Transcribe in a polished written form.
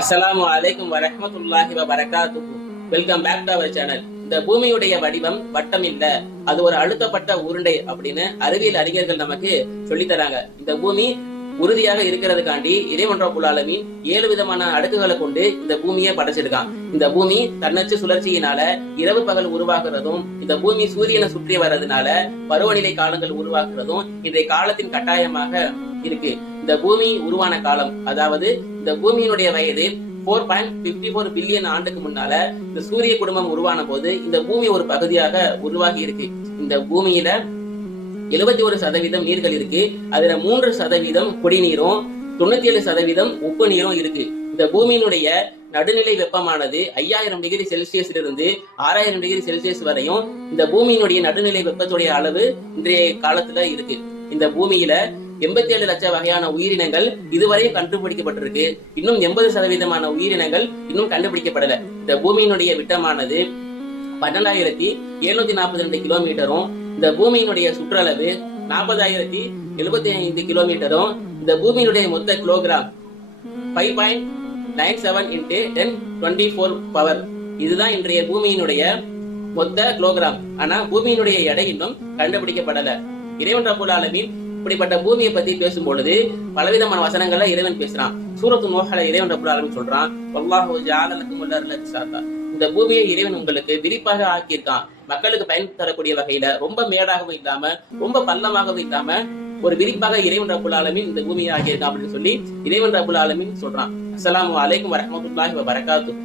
அஸ்ஸலாமு அலைக்கும் வரஹ்மத்துல்லாஹி வபரகாத்துஹு. Welcome back to our channel. இந்த பூமியுடைய வடிவம் வட்டம் இல்ல, அது ஒரு அழுத்தப்பட்ட உருண்டை அப்படின்னு அறிவியல் அறிஞர்கள் நமக்கு சொல்லி தராங்க. இந்த பூமி உறுதியாக இருக்கிறதுக்காண்டி இறைவன் ரப்புல் ஆலமீன் 7 விதமான அடுக்குகளை கொண்டு இந்த பூமியை படைச்சிருக்கான். இந்த பூமி தன்னச்சு சுழற்சியினால இரவு பகல் உருவாக்குறதும், இந்த பூமி சூரியனை சுற்றி வர்றதுனால பருவநிலை காலங்கள் உருவாக்குறதும் இன்றைய காலத்தின் கட்டாயமாக இருக்கு. இந்த பூமி உருவான காலம், அதாவது இந்த பூமியினுடைய வயது 4.54 பில்லியன் ஆண்டுக்கு முன்னால இந்த சூரிய குடும்பம் உருவான போது இந்த பூமி ஒரு பகுதியாக உருவாகி இருக்கு. இந்த பூமியில 71% நீர்கள் இருக்கு. அதுல 3% குடிநீரும் 97% உப்பு நீரும் இருக்கு. இந்த பூமியினுடைய நடுநிலை வெப்பமானது 5000 டிகிரி செல்சியஸ்ல இருந்து 6000 டிகிரி செல்சியஸ் வரையும் இந்த பூமியினுடைய நடுநிலை வெப்பத்துடைய அளவு இன்றைய காலத்துல இருக்கு. இந்த பூமியில 87 லட்சம் வகையான உயிரினங்கள் இதுவரையும் கண்டுபிடிக்கப்பட்டிருக்கு. இன்னும் 80% உயிரினங்கள் இன்னும் கண்டுபிடிக்கப்படல. இந்த பூமியினுடைய விட்டமானது 12742 கிலோமீட்டரும், இந்த பூமியினுடைய சுற்றளவு 40075 கிலோமீட்டரும், இந்த பூமியினுடைய மொத்த கிலோகிராம் 5.97 × 1024 பவர். இதுதான் இன்றைய பூமியினுடைய மொத்த கிலோகிராம். ஆனா பூமியினுடைய எடை இன்னும் கண்டுபிடிக்கப்படல. இறைவன் ரப்புல் ஆலமீன் இப்படிப்பட்ட பூமியை பத்தி பேசும் பொழுது பலவிதமான வசனங்கள்ல இறைவன் பேசுறான். சூரத்து நூஹ்ல இறைவன் ரப்புல் ஆலமீன் சொல்றான், வல்லாஹு ஜஅல லக்கும் அல்-அர்த பிசாத்தா. இந்த பூமியை இறைவன் உங்களுக்கு விரிப்பாக ஆக்கியிருக்கான். மக்களுக்கு பயன் தரக்கூடிய வகையில ரொம்ப மேடாகவும் இல்லாம ரொம்ப பள்ளமாகவும் இல்லாம ஒரு விரிப்பாக இறைவன் ரப்புல் ஆலமீன் இந்த பூமியை ஆக்கியிருக்கான் அப்படின்னு சொல்லி இறைவன் ரப்புல் ஆலமீன் சொல்றான். அஸ்ஸலாமு அலைக்கும் வரஹ்மத்துல்லாஹி வபரகாத்துஹு.